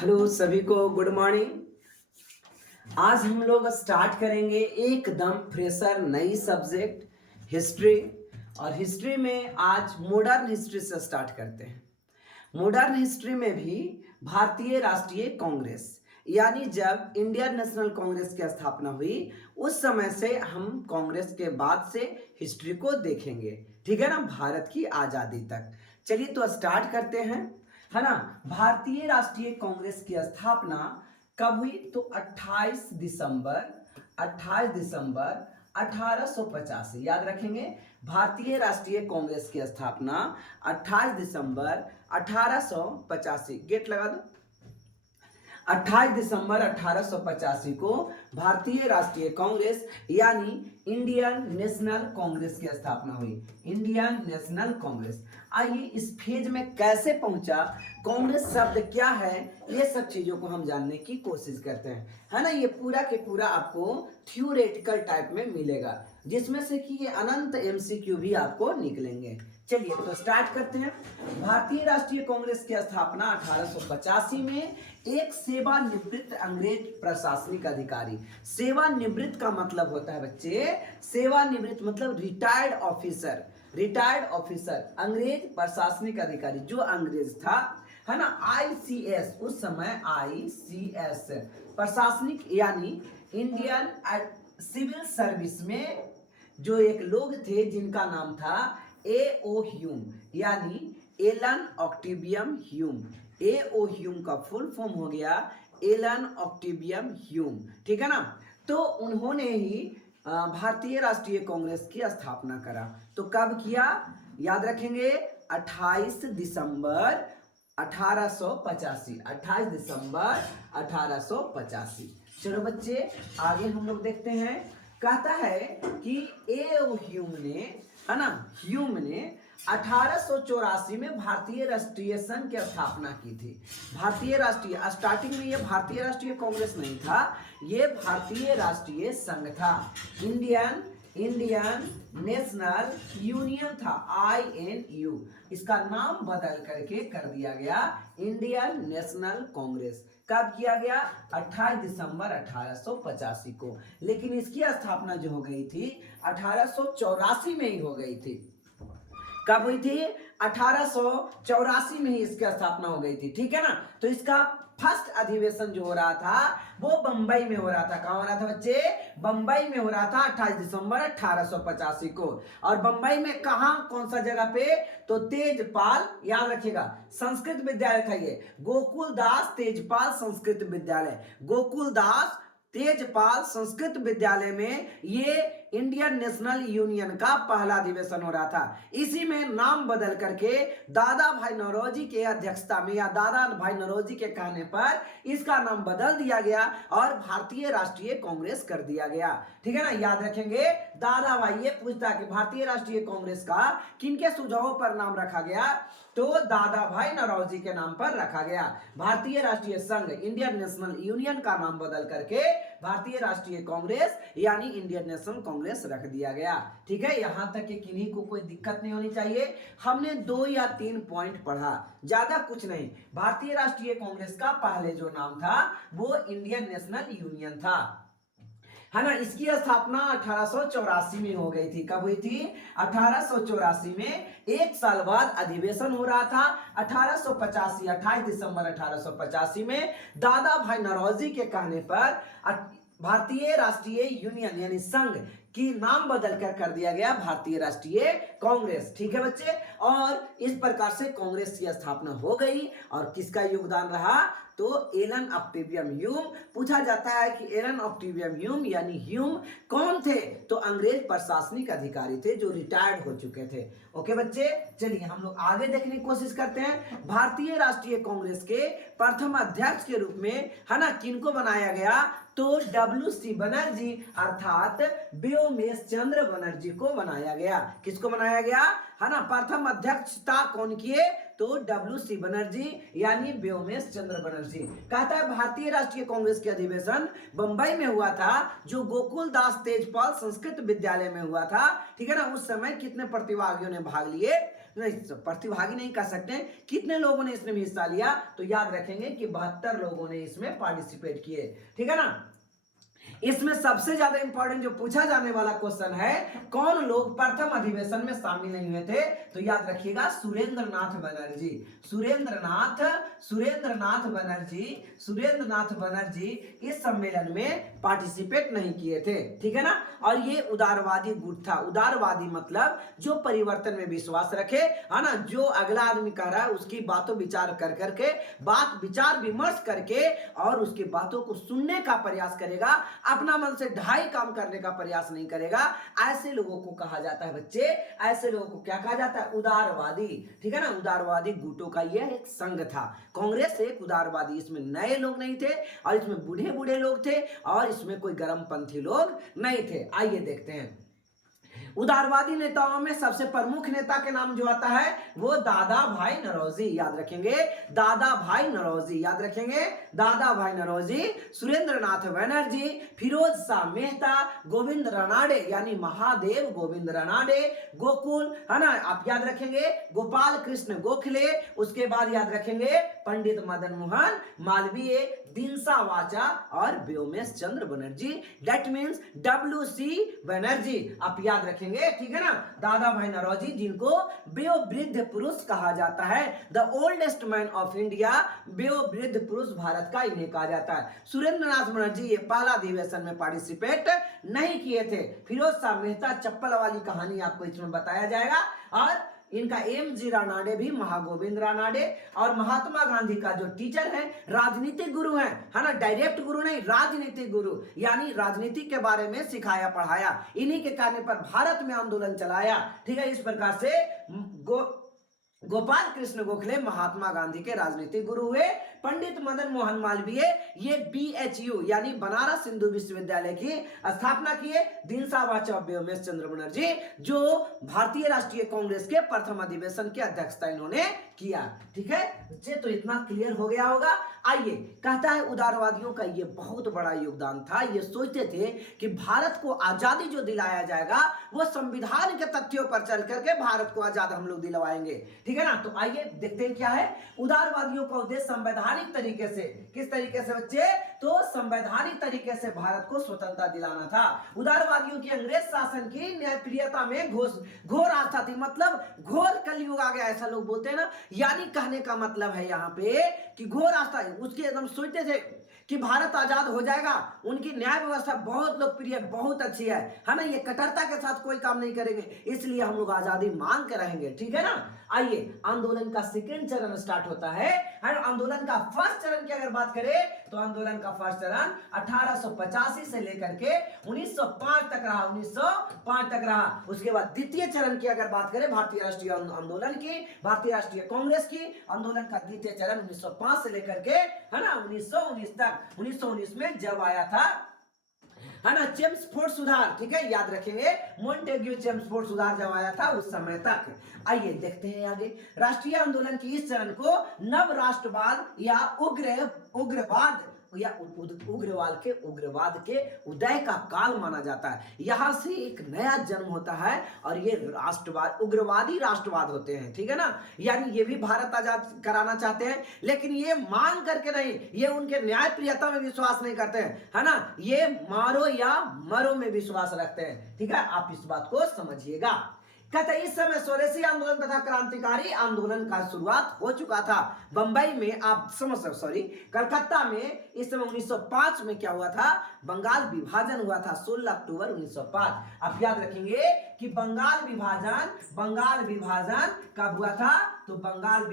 Hello सभी को good morning. आज हम लोग स्टार्ट करेंगे एकदम फ्रेशर नई सब्जेक्ट हिस्ट्री। और हिस्ट्री में आज मॉडर्न हिस्ट्री से स्टार्ट करते हैं। मॉडर्न हिस्ट्री में भी भारतीय राष्ट्रीय कांग्रेस यानी जब इंडियन नेशनल कांग्रेस की स्थापना हुई उस समय से हम कांग्रेस के बाद से हिस्ट्री को देखेंगे, ठीक है ना, भारत की आज़ादी तक। चलिए तो स्टार्ट करते हैं, है ना। भारतीय राष्ट्रीय कांग्रेस की स्थापना कब हुई? तो 28 दिसंबर 1885। याद रखेंगे, भारतीय राष्ट्रीय कांग्रेस की स्थापना 28 दिसंबर 1885। गेट लगा दो। 28 दिसंबर 1885 को भारतीय राष्ट्रीय कांग्रेस यानी इंडियन नेशनल कांग्रेस की स्थापना हुई। Indian national Congress. आइए इस फेज में कैसे पहुंचा, कांग्रेस शब्द क्या है, ये सब चीजों को हम जानने की कोशिश करते हैं, है ना। ये पूरा के पूरा आपको थ्योरेटिकल टाइप में मिलेगा, जिसमें से कि ये अनंत एमसीक्यू भी आपको निकलेंगे। चलिए तो स्टार्ट करते हैं। भारतीय राष्ट्रीय कांग्रेस की स्थापना 1885 में एक सेवानिवृत्त अंग्रेज प्रशासनिक अधिकारी। सेवानिवृत्त का मतलब होता है बच्चे, सेवानिवृत्त मतलब रिटायर्ड ऑफिसर। रिटायर्ड ऑफिसर अंग्रेज प्रशासनिक अधिकारी जो अंग्रेज था, है ना। आईसीएस, उस समय आईसीएस प्रशासनिक यानी इंडियन सिविल सर्विस में जो एक लोग थे जिनका नाम था ए.ओ. ह्यूम यानी एलन ऑक्टेवियम ह्यूम। ए.ओ. ह्यूम का फुल फॉर्म हो गया एलन ऑक्टेवियम ह्यूम, ठीक है ना। तो उन्होंने ही भारतीय राष्ट्रीय कांग्रेस की स्थापना करा। तो कब किया? याद रखेंगे 28 दिसंबर 1885। 28 दिसंबर 1885। चलो बच्चे आगे हम लोग देखते हैं। कहता है कि ए.ओ. ह्यूम ने, है ना, ह्यूम ने 1884 में भारतीय राष्ट्रीय संघ की स्थापना की थी। भारतीय राष्ट्रीय, स्टार्टिंग में ये भारतीय राष्ट्रीय कांग्रेस नहीं था, ये भारतीय राष्ट्रीय संघ था। इंडियन नेशनल यूनियन था, INU। इसका नाम बदल करके कर दिया गया इंडियन नेशनल कांग्रेस। कब किया गया? 28 दिसंबर 1885 को। लेकिन इसकी स्थापना जो हो गई थी 1884 में ही हो गई थी। कब हुई थी? 1884 में ही इसकी स्थापना हो गई थी, ठीक है ना। तो इसका फर्स्ट अधिवेशन जो हो रहा था वो बंबई में हो रहा था। कहां हो रहा था बच्चे? बंबई में हो रहा था 28 दिसंबर 1885 को। और बंबई में कहां, कौन सा जगह पे? तो तेजपाल, याद रखिएगा, संस्कृत विद्यालय था ये, गोकुल दास तेजपाल संस्कृत विद्यालय। गोकुल दास तेजपाल संस्कृत विद्यालय में ये इंडियन नेशनल यूनियन का पहला अधिवेशन हो रहा था। इसी में नाम बदल करके दादा भाई नौरोजी के अध्यक्षता में या दादा भाई नौरोजी के कहने पर इसका नाम बदल दिया गया और भारतीय राष्ट्रीय कांग्रेस कर दिया गया, ठीक है ना। याद रखेंगे, दादा भाई ये पूछता कि भारतीय राष्ट्रीय कांग्रेस का किनके सुझावों पर नाम रखा गया? तो दादा भाई नौरोजी के नाम पर रखा गया। भारतीय राष्ट्रीय संघ इंडियन नेशनल यूनियन का नाम बदल करके भारतीय राष्ट्रीय कांग्रेस यानी इंडियन नेशनल कांग्रेस रख दिया गया, ठीक है। यहां तक कि किन्हीं को कोई दिक्कत नहीं होनी चाहिए। हमने 2 या 3 पॉइंट पढ़ा, ज्यादा कुछ नहीं। भारतीय राष्ट्रीय कांग्रेस का पहले जो नाम था वो इंडियन नेशनल यूनियन था, है ना। इसकी स्थापना 1884 में हो गई थी। कब हुई थी? 1884 में। एक साल बाद अधिवेशन हो रहा था 1885, 28 दिसंबर 1885 में दादा भाई नौरोजी के कहने पर भारतीय राष्ट्रीय यूनियन यानी संघ की नाम बदलकर कर दिया गया भारतीय राष्ट्रीय कांग्रेस, ठीक है बच्चे। और इस प्रकार से कांग्रेस की स्थापना हो गई। और किसका योगदान रहा? तो एलन ऑक्टेवियम ह्यूम। पूछा जाता है कि एलन ऑक्टेवियम ह्यूम यानी ह्यूम कौन थे? तो अंग्रेज प्रशासनिक अधिकारी थे जो रिटायर्ड हो चुके थे। ओके बच्चे, चलिए हम लोग आगे देखने की कोशिश करते हैं। भारतीय राष्ट्रीय कांग्रेस के प्रथम अध्यक्ष के रूप में, है ना, किनको बनाया गया? तो WC बनर्जी अर्थात व्योमेश चंद्र बनर्जी को बनाया गया। किसको बनाया गया, है ना? प्रथम अध्यक्षता कौन किए? तो WC बनर्जी यानी व्योमेश चंद्र बनर्जी। कहता है भारतीय राष्ट्रीय कांग्रेस के अधिवेशन बंबई में हुआ था जो गोकुल दास तेजपाल संस्कृत विद्यालय में हुआ था, ठीक है ना। उस समय कितने प्रतिभागियों ने भाग लिए? नहीं, प्रतिभागी नहीं कह सकते, कितने लोगों ने इसमें हिस्सा लिया, तो याद रखेंगे कि 72 लोगों ने इसमें पार्टिसिपेट किए, ठीक है ना। इसमें सबसे ज्यादा इंपॉर्टेंट जो पूछा जाने वाला क्वेश्चन है, कौन लोग प्रथम अधिवेशन में शामिल नहीं हुए थे, तो याद रखिएगा सुरेंद्रनाथ बनर्जी। सुरेंद्रनाथ बनर्जी इस सम्मेलन में पार्टिसिपेट नहीं किए थे, ठीक है ना। और ये उदारवादी गुट था। उदारवादी मतलब जो परिवर्तन में विश्वास रखे, है ना, जो अगला आदमी कह रहा है उसकी बातों विचार कर करके, बात विचार विमर्श करके और उसकी बातों को सुनने का प्रयास करेगा, अपना मन से ढाई काम करने का प्रयास नहीं करेगा, ऐसे लोगों को कहा जाता है बच्चे, ऐसे लोगों को क्या कहा जाता है, उदारवादी, ठीक है ना। उदारवादी गुटों का यह एक संघ था। कांग्रेस एक उदारवादी, इसमें नए लोग नहीं थे और इसमें बूढ़े बूढ़े लोग थे और इसमें कोई गर्मपंथी लोग नहीं थे। आइए देखते हैं उदारवादी नेताओं में सबसे प्रमुख नेता के नाम जो आता है वो दादा भाई नौरोजी, याद रखेंगे, दादा भाई नौरोजी, याद रखेंगे, दादा भाई नौरोजी, सुरेंद्रनाथ बनर्जी, फिरोज शाह मेहता, गोविंद रानाडे यानी महादेव गोविंद रानाडे, गोकुल, है ना, आप याद रखेंगे, गोपाल कृष्ण गोखले, उसके बाद याद रखेंगे पंडित मदन मोहन मालवीय, दिनसा वाचा और Womesh Chandra Banerjee, that means WC Banerjee, आप याद रखेंगे, ठीक है ना। दादा भाई नौरोजी जिनको वयोवृद्ध पुरुष कहा जाता है, the oldest man of India, वयोवृद्ध पुरुष भारत का इन्हें कहा जाता है। सुरेंद्रनाथ बनर्जी ये पहला अधिवेशन में पार्टिसिपेट नहीं किए थे। फिरोज शाह मेहता चप्पल वाली कहानी आपको इसमें बताया जाएगा, और इनका MG रानाडे भी, महागोविंद रानाडे, और महात्मा गांधी का जो टीचर है, राजनीतिक गुरु है ना, डायरेक्ट गुरु नहीं, राजनीतिक गुरु, यानी राजनीति के बारे में सिखाया पढ़ाया, इन्हीं के कहने पर भारत में आंदोलन चलाया, ठीक है। इस प्रकार से गोपाल कृष्ण गोखले महात्मा गांधी के राजनीतिक गुरु हुए। पंडित मदन मोहन मालवीय ये BHU यानी बनारस हिंदू विश्वविद्यालय की स्थापना किए। दिनसा वाचा व्योमेश चंद्र बनर्जी जो भारतीय राष्ट्रीय कांग्रेस के प्रथम अधिवेशन की अध्यक्षता इन्होंने किया, ठीक है बच्चे, तो इतना क्लियर हो गया होगा। आइए, कहता है उदारवादियों का ये बहुत बड़ा योगदान था, ये सोचते थे कि भारत को आजादी जो दिलाया जाएगा वो संविधान के तथ्यों पर चल करके भारत को आजाद हम लोग दिलवाएंगे, ठीक है ना। तो आइए देखते हैं क्या है उदारवादियों का उद्देश्य। संवैधानिक तरीके से, किस तरीके से बच्चे, तो संवैधानिक तरीके से भारत को स्वतंत्रता दिलाना था। उदारवादियों की अंग्रेज शासन की न्यायप्रियता में घोर आस्था थी, मतलब घोर कलयुग आ गया ऐसा लोग बोलते हैं ना, यानी कहने का मतलब है यहाँ पे कि घोर आस्था, उसके एकदम सोचते थे कि भारत आजाद हो जाएगा, उनकी न्याय व्यवस्था बहुत लोकप्रिय, बहुत अच्छी है ना, ये कट्टरता के साथ कोई काम नहीं करेंगे, इसलिए हम लोग आजादी मांग के रहेंगे, ठीक है ना। आइए, आंदोलन का सेकंड चरण स्टार्ट होता है। आंदोलन का फर्स्ट चरण की अगर बात करें तो आंदोलन का फर्स्ट चरण 1885 से लेकर के 1905 तक रहा, 1905 तक रहा। उसके बाद द्वितीय चरण की अगर बात करें भारतीय राष्ट्रीय आंदोलन की, भारतीय राष्ट्रीय कांग्रेस की, आंदोलन का द्वितीय चरण 1905 से लेकर के, है ना, 1919 तक। 1919 में जब आया था, है ना, चेम्सफोर्ड सुधार, ठीक है, याद रखेंगे, मोंटेग्यू चेम्सफोर्ड सुधार जब आया था उस समय तक। आइए देखते हैं आगे। राष्ट्रीय आंदोलन की इस चरण को नव राष्ट्रवाद या उग्रवाद या उग्रवाद के उदय का काल माना जाता है। यहां से एक नया जन्म होता है और ये राष्ट्रवाद, उग्रवादी राष्ट्रवाद होते हैं, ठीक है ना। यानी ये भी भारत आजाद कराना चाहते हैं, लेकिन ये मांग करके नहीं, ये उनके न्यायप्रियता में विश्वास नहीं करते हैं, है ना, ये मारो या मरो में विश्वास रखते हैं, ठीक है। आप इस बात को समझिएगा। कहते इस समय स्वदेशी आंदोलन तथा क्रांतिकारी आंदोलन का शुरुआत हो चुका था। बंबई में, आप समझ सकते, सॉरी, कलकत्ता में इस समय 1905 में क्या हुआ था, बंगाल विभाजन हुआ था, 16 अक्टूबर 1905। आप याद रखेंगे कि बंगाल विभाजन कब हुआ था, तो बंगाल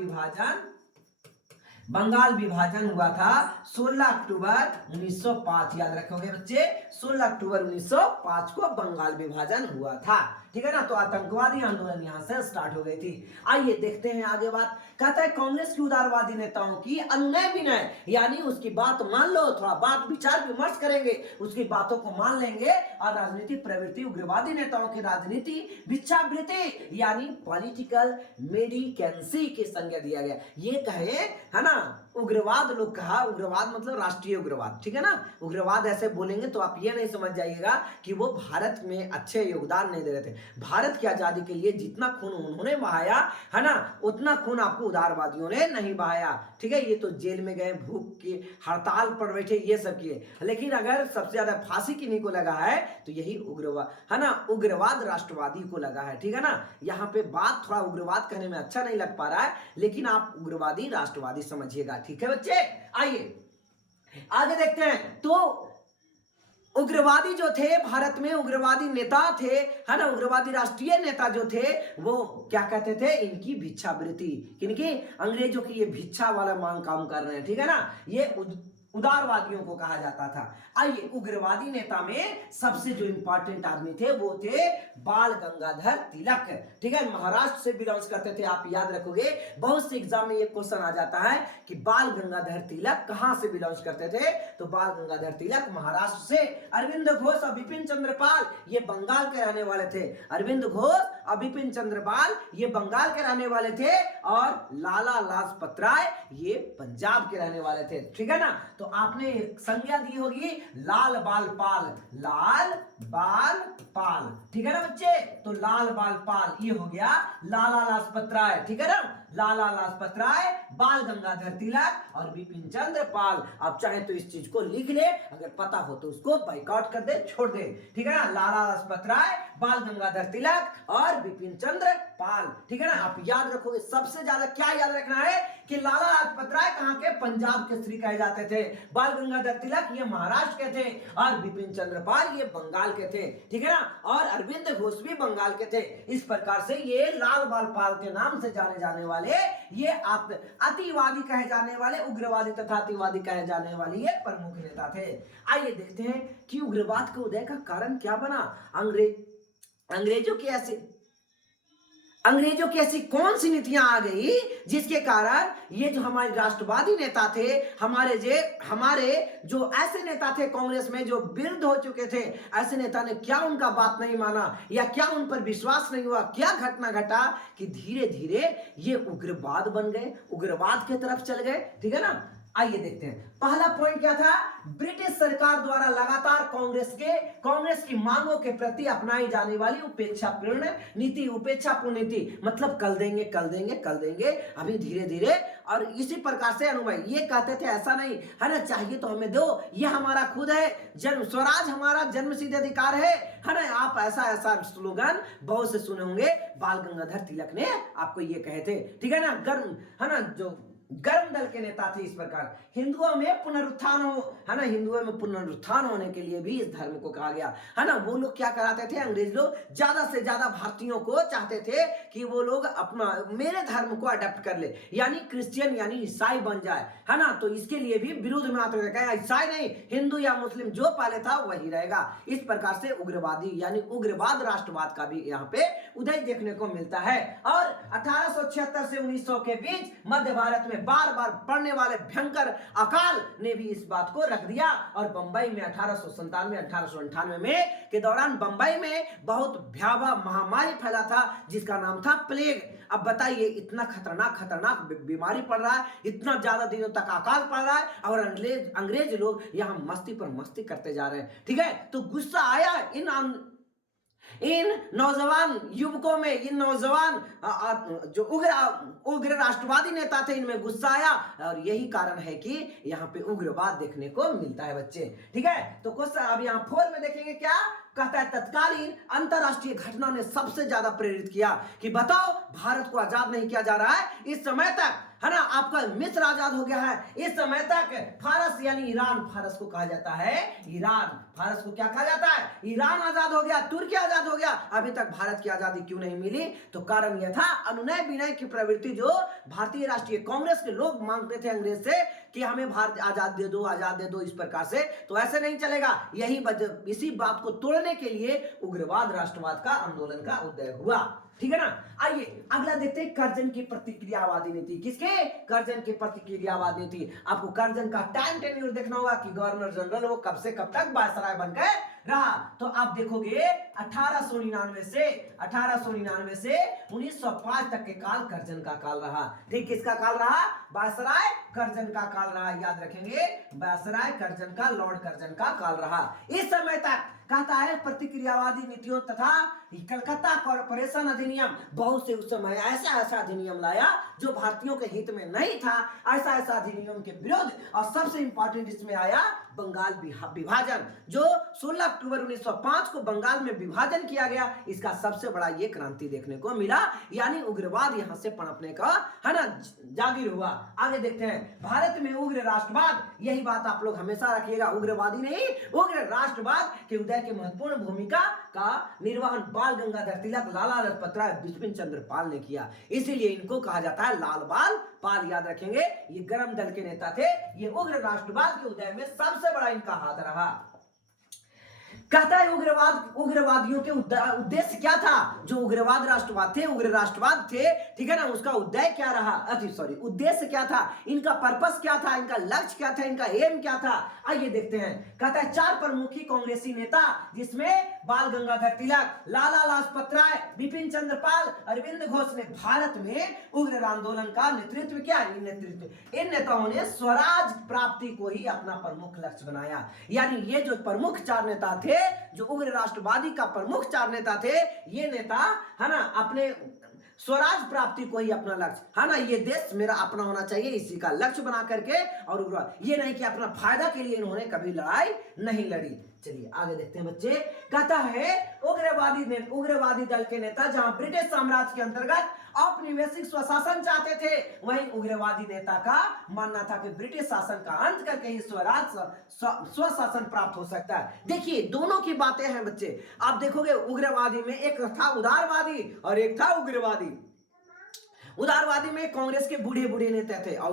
विभाजन हुआ था 16 अक्टूबर 1905, याद रखोगे बच्चे, 16 अक्टूबर 1905 को बंगाल विभाजन हुआ था, ठीक है ना। तो आतंकवादी आंदोलन यहां से स्टार्ट हो गई थी। आइए देखते हैं आगे बात। कहता है कांग्रेस की उदारवादी नेताओं की अनुनय विनय, यानी उसकी बात मान लो, थोड़ा बात विचार विमर्श करेंगे, उसकी बातों को मान लेंगे, और राजनीतिक प्रवृत्ति, उग्रवादी नेताओं की राजनीति भिक्षावृत्ति यानी पॉलिटिकल मेडिकेंसी की संज्ञा दिया गया। ये कहे, है ना, उग्रवाद लोग कहा, उग्रवाद मतलब राष्ट्रीय उग्रवाद, ठीक है ना। उग्रवाद ऐसे बोलेंगे तो आप ये नहीं समझ जाइएगा कि वो भारत में अच्छे योगदान नहीं दे रहे थे, भारत की आजादी के लिए जितना खून उन्होंने बहाया है ना, उतना खून आपको उदारवादियों ने नहीं बहाया। ठीक है, ये तो जेल में गए, भूख की हड़ताल पर बैठे, ये सब किए, लेकिन अगर सबसे ज्यादा फांसी किन्हीं को लगा है तो यही उग्रवाद है ना, उग्रवाद राष्ट्रवादी को लगा है। ठीक है ना, यहाँ पे बात थोड़ा उग्रवाद कहने में अच्छा नहीं लग पा रहा है, लेकिन आप उग्रवादी राष्ट्रवादी समझिएगा। ठीक है बच्चे, आइए आगे देखते हैं। तो उग्रवादी जो थे भारत में, उग्रवादी नेता थे है ना, उग्रवादी राष्ट्रीय नेता जो थे वो क्या कहते थे, इनकी भिक्षावृत्ति, किनकी, अंग्रेजों की ये भिक्षा वाला मांग काम कर रहे हैं। ठीक है ना, ये उदारवादियों को कहा जाता था। आइए, उग्रवादी नेता में सबसे जो इंपॉर्टेंट आदमी थे वो थे बाल गंगाधर तिलक। ठीक है, महाराष्ट्र से बिलोंग करते थे। आप याद रखोगे, बहुत से एग्जाम में ये क्वेश्चन आ जाता है कि बाल गंगाधर तिलक कहां से बिलोंग करते थे, तो बाल गंगाधर तिलक महाराष्ट्र से। अरविंद घोष और बिपिन चंद्र पाल ये बंगाल के रहने वाले थे। अरविंद घोष और बिपिन चंद्र पाल ये बंगाल के रहने वाले थे, और लाला लाजपत राय ये पंजाब के रहने वाले थे। ठीक है ना, तो आपने संज्ञा दी होगी लाल बाल पाल, लाल बाल पाल। ठीक है ना बच्चे, तो लाल बाल पाल ये हो गया लाला लाजपत राय। ठीक है ना, लाला लाजपत राय, बाल गंगाधर तिलक और बिपिन चंद्र पाल। आप चाहे तो इस चीज को लिख ले, अगर पता हो तो उसको बाइकआउट कर दे, छोड़ दे। ठीक है ना, लाला लाजपत राय, बाल गंगाधर तिलक और बिपिन चंद्र पाल। ठीक है ना, आप याद रखोगे। सबसे ज्यादा क्या याद रखना है कि लाला लाजपत राय कहां के, पंजाब के श्री कहे जाते थे, बाल गंगाधर तिलक ये महाराष्ट्र के थे, और बिपिन चंद्र पाल ये बंगाल के थे। ठीक है ना, और अरविंद घोष भी बंगाल के थे। इस प्रकार से ये लाल बाल पाल के नाम से जाने जाने वाले, ये अतिवादी कहे जाने वाले, उग्रवादी तथा अतिवादी कहे जाने वाले ये प्रमुख नेता थे। आइए देखते हैं कि उग्रवाद के उदय का कारण क्या बना। अंग्रेजों की ऐसी कौन सी नीतियां आ गई जिसके कारण ये जो हमारे राष्ट्रवादी नेता थे, हमारे जो ऐसे नेता थे कांग्रेस में जो विरुद्ध हो चुके थे, ऐसे नेता ने क्या उनका बात नहीं माना, या क्या उन पर विश्वास नहीं हुआ, क्या घटना घटा कि धीरे धीरे ये उग्रवाद बन गए, उग्रवाद की तरफ चल गए। ठीक है ना, आइए देखते हैं। पहला पॉइंट क्या था, ब्रिटिश सरकार द्वारा लगातार कांग्रेस की मांगों के प्रति अपनाई जाने वाली उपेक्षापूर्ण नीति, मतलब कल देंगे कल देंगे कल देंगे, अभी धीरे धीरे। और इसी प्रकार से अनुभाई ये कहते थे ऐसा नहीं है ना, चाहिए तो हमें दो, ये हमारा खुद है, स्वराज हमारा जन्मसिद्ध अधिकार है ना। आप ऐसा स्लोगन बहुत से सुने होंगे, बाल गंगाधर तिलक ने आपको ये कहे थे। ठीक है ना, गर्म है ना, जो गर्म दल के नेता थे। इस प्रकार हिंदुओं में पुनरुत्थान हो, है ना, हिंदुओं में पुनरुत्थान होने के लिए भी इस धर्म को कहा गया है ना। वो लोग क्या कराते थे, अंग्रेज लोग ज्यादा से ज्यादा भारतीयों को चाहते थे कि वो लोग अपना मेरे धर्म को अडेप्ट कर ले, यानी क्रिश्चियन यानी ईसाई बन जाए, है ना। तो इसके लिए भी विरोध में आते थे, ईसाई नहीं, हिंदू या मुस्लिम जो पहले था वही रहेगा। इस प्रकार से उग्रवादी यानी उग्रवाद राष्ट्रवाद का भी यहाँ पे उदय देखने को मिलता है। और 1876 से 1900 के बीच मध्य भारत में बार बार पड़ने वाले भयंकर अकाल ने भी इस बात को रख दिया। और बंबई में 1897-1898 में के दौरान बंबई में बहुत भयावह महामारी फैला था जिसका नाम था प्लेग। अब बताइए, इतना खतरनाक बीमारी पड़ रहा है, इतना ज्यादा दिनों तक अकाल पड़ रहा है, और अंग्रेज लोग यहाँ मस्ती पर मस्ती करते जा रहे हैं। ठीक है, तो गुस्सा आया इन नौजवान युवकों में, इन नौजवान जो उग्र राष्ट्रवादी नेता थे, इनमें गुस्सा आया, और यही कारण है कि यहाँ पे उग्रवाद देखने को मिलता है बच्चे। ठीक है, तो क्वेश्चन अब यहाँ 4 में देखेंगे क्या कहता है, तत्कालीन अंतरराष्ट्रीय घटना ने सबसे ज्यादा प्रेरित किया कि बताओ भारत को आजाद नहीं किया जा रहा है इस समय तक, है ना। आपका मिस्र आजाद हो गया है, इस समय तक फारस यानी ईरान, फारस को कहा जाता है ईरान, फारस को क्या कहा जाता है, ईरान आजाद हो गया, तुर्की आजाद हो गया, अभी तक भारत की आजादी क्यों नहीं मिली। तो कारण यह था अनुनय विनय की प्रवृत्ति जो भारतीय राष्ट्रीय कांग्रेस के लोग मांगते थे अंग्रेज से कि हमें भारत आजाद दे दो, इस प्रकार से। तो ऐसे नहीं चलेगा, इसी बात को तोड़ने के लिए उग्रवाद राष्ट्रवाद का आंदोलन का उदय हुआ। ठीक है ना, आइए अगला देखते हैं कर्जन की प्रतिक्रियावादी नीति। किसके, कर्जन की प्रतिक्रियावादी नीति। आपको कर्जन का टाइम टेन्योर देखना होगा कि गवर्नर जनरल वो कब से कब तक वायसराय बनकर रहा। तो आप देखोगे 1899 से 1905 तक के काल कर्जन का काल रहा। ठीक, किसका काल रहा, वायसराय कर्जन का काल रहा। याद रखेंगे, वायसराय कर्जन का, लॉर्ड कर्जन का काल रहा। इस समय तक कहता है प्रतिक्रियावादी नीतियों तथा कलकत्ता कॉरपोरेशन अधिनियम, बहुत से उस समय ऐसा ऐसा अधिनियम लाया जो भारतीयों के हित में नहीं था, ऐसा ऐसा अधिनियम के विरुद्ध। और सबसे इंपॉर्टेंट इसमें आया बंगाल विभाजन, जो 16 अक्टूबर 1905 को बंगाल में विभाजन किया गया। इसका सबसे बड़ा ये क्रांति देखने को मिला, यानी उग्रवाद यहां से पनपने का है ना जागीर हुआ। आगे देखते हैं, भारत में उग्र राष्ट्रवाद, यही बात आप लोग हमेशा रखिएगा, उग्रवादी नहीं उग्र राष्ट्रवाद के उदय की महत्वपूर्ण भूमिका का निर्वहन बाल गंगाधर तिलक, लाला लाजपत राय, बिपिन चंद्र पाल ने किया। इसीलिए इनको कहा जाता है लाल बाल पाल, याद रखेंगे। ये गर्म दल के नेता थे, ये उग्र राष्ट्रवाद के उदय में सबसे बड़ा इनका हाथ रहा। कहता है उग्रवादियों के उद्देश्य क्या था, जो उग्रवाद राष्ट्रवाद थे, उग्र राष्ट्रवाद थे, ठीक है ना, उसका उद्देश्य क्या रहा, उद्देश्य क्या था, इनका पर्पस क्या था, इनका लक्ष्य क्या था, इनका एम क्या था, आइए देखते हैं। कहता है 4 प्रमुखी कांग्रेसी नेता, जिसमें बाल गंगाधर तिलक, लाला लाजपत राय, बिपिन चंद्र पाल, अरविंद घोष ने भारत में उग्र आंदोलन का नेतृत्व किया। इन नेताओं ने स्वराज प्राप्ति को ही अपना प्रमुख लक्ष्य बनाया। यानी ये जो प्रमुख 4 नेता थे, जो उग्र राष्ट्रवादी का प्रमुख 4 नेता थे, ये नेता है ना अपने स्वराज प्राप्ति को ही अपना लक्ष्य, है ना, ये देश मेरा अपना होना चाहिए, इसी का लक्ष्य बना करके, और उग्रवाद ये नहीं कि अपना फायदा के लिए इन्होंने कभी लड़ाई नहीं लड़ी। चलिए आगे देखते हैं बच्चे। कहता है उग्रवादी दल के नेता जहां ब्रिटिश साम्राज्य के अंतर्गत औपनिवेशिक स्वशासन चाहते थे, वहीं उग्रवादी नेता का मानना था कि ब्रिटिश शासन का अंत करके ही स्वशासन प्राप्त हो सकता है। देखिए दोनों की बातें हैं बच्चे, आप देखोगे उग्रवादी में एक था उदारवादी और एक था उग्रवादी। उदारवादी में कांग्रेस के बूढ़े बूढ़े नेता थे, और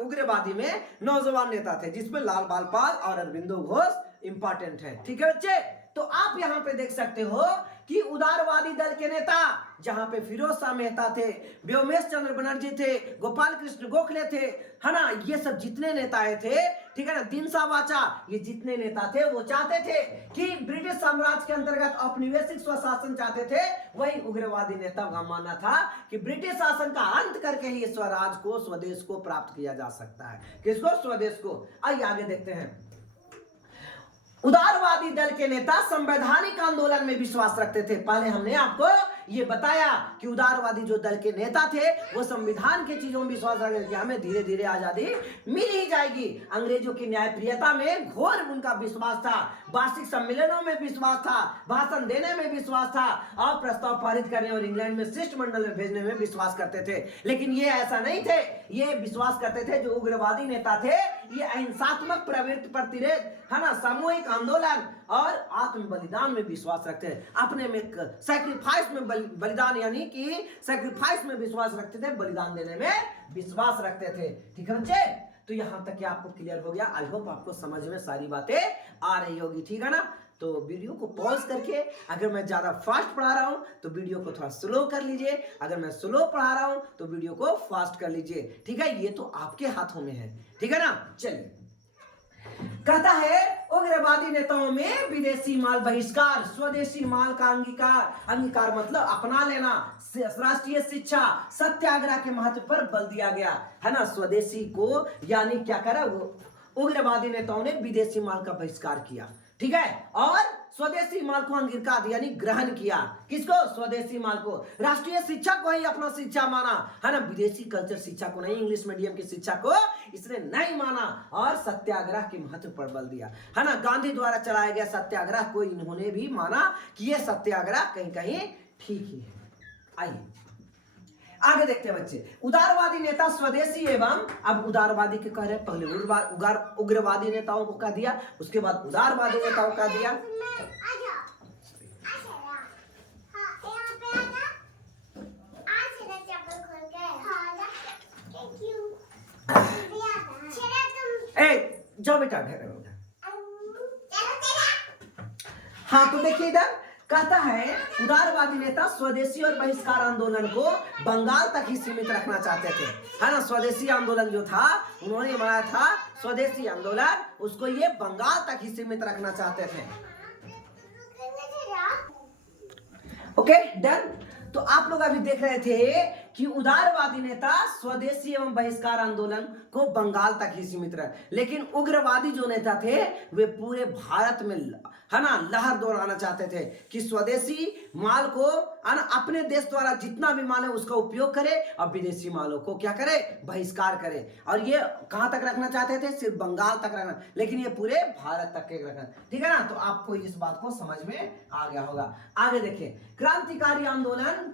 उग्रवादी में नौजवान नेता थे, जिसमें लाल बाल पाल और अरविंदो घोष इंपॉर्टेंट है। ठीक है बच्चे, तो आप यहां पे देख सकते हो कि उदारवादी दल के नेता जहां पे फिरोज शाह मेहता थे, व्योमेश चंद्र बनर्जी थे, गोपाल कृष्ण गोखले थे, है ना, ये सब जितने नेताएं थे, ठीक है ना, दिनसा वाचा, ये जितने नेता थे वो चाहते थे कि ब्रिटिश साम्राज्य के अंतर्गत औपनिवेशिक स्वशासन चाहते थे। वही उग्रवादी नेता का मानना था कि ब्रिटिश शासन का अंत करके ही स्वराज को, स्वदेश को प्राप्त किया जा सकता है। किसको? स्वदेश को। आइए आगे देखते हैं। उदारवादी दल के नेता संवैधानिक आंदोलन में विश्वास रखते थे। पहले हमने आपको ये बताया कि उदारवादी जो दल के नेता थे वो संविधान के चीजों में विश्वास रखते थे, हमें धीरे धीरे आजादी मिल ही जाएगी। अंग्रेजों की न्यायप्रियता में घोर उनका विश्वास था, वार्षिक सम्मेलनों में विश्वास था, भाषण देने में विश्वास था, और प्रस्ताव पारित करने और इंग्लैंड में शिष्टमंडल में भेजने में विश्वास करते थे। लेकिन ये ऐसा नहीं थे, ये विश्वास करते थे, जो उग्रवादी नेता थे ये अहिंसात्मक प्रवृत्ति प्रतिरोध, है ना, सामूहिक आंदोलन और आत्म बलिदान में विश्वास रखते थे। अपने में सैक्रिफाइस में बलिदान, यानी कि सैक्रिफाइस में विश्वास रखते थे, बलिदान देने में विश्वास रखते थे। ठीक है बच्चे, तो यहां तक क्या आपको क्लियर हो गया? आई होप आपको समझ में सारी बातें आ रही होगी। ठीक है ना, तो वीडियो को पॉज करके, अगर मैं ज्यादा फास्ट पढ़ा रहा हूं तो वीडियो को थोड़ा स्लो कर लीजिए, अगर मैं स्लो पढ़ा रहा हूं तो वीडियो को फास्ट कर लीजिए। ठीक है, ये तो आपके हाथों में है। ठीक है ना, चलिए। कहता है उग्रवादी नेताओं में विदेशी माल बहिष्कार, स्वदेशी माल का अंगीकार मतलब अपना लेना, राष्ट्रीय शिक्षा, सत्याग्रह के महत्व पर बल दिया गया, है ना। स्वदेशी को यानी क्या करा, वो उग्रवादी नेताओं ने विदेशी माल का बहिष्कार किया, ठीक है, और स्वदेशी माल को अंगीकार यानी ग्रहण किया। किसको? स्वदेशी माल को। राष्ट्रीय शिक्षा को ही अपना शिक्षा माना, है ना, विदेशी कल्चर शिक्षा को नहीं, इंग्लिश मीडियम की शिक्षा को इसने नहीं माना, और सत्याग्रह के महत्व पर बल दिया, है ना। गांधी द्वारा चलाया गया सत्याग्रह को इन्होंने भी माना कि यह सत्याग्रह कहीं कहीं ठीक ही है। आइए आगे देखते हैं बच्चे। उदारवादी नेता स्वदेशी एवं, अब उदारवादी के कह रहे, पहले उग्रवादी नेताओं को कह दिया, उसके बाद उदारवादी नेताओं को कह दिया। जाओ बेटा, हाँ तो देखिए इधर कहता है उदारवादी नेता स्वदेशी और बहिष्कार आंदोलन को बंगाल तक ही सीमित रखना चाहते थे, है ना। स्वदेशी आंदोलन जो था उन्होंने बनाया था स्वदेशी आंदोलन, उसको ये बंगाल तक ही सीमित रखना चाहते थे। Okay done. तो आप लोग अभी देख रहे थे कि उदारवादी नेता स्वदेशी एवं बहिष्कार आंदोलन को बंगाल तक ही सीमित रहे, लेकिन उग्रवादी जो नेता थे वे पूरे भारत में है ना लहर दौड़ाना चाहते थे कि स्वदेशी माल को अपने देश द्वारा जितना भी माल है उसका उपयोग करे और विदेशी मालों को क्या करे, बहिष्कार करे। और ये कहां तक रखना चाहते थे, सिर्फ बंगाल तक रखना, लेकिन ये पूरे भारत तक के रखना। ठीक है ना, तो आपको इस बात को समझ में आ गया होगा। आगे देखिए, क्रांतिकारी आंदोलन,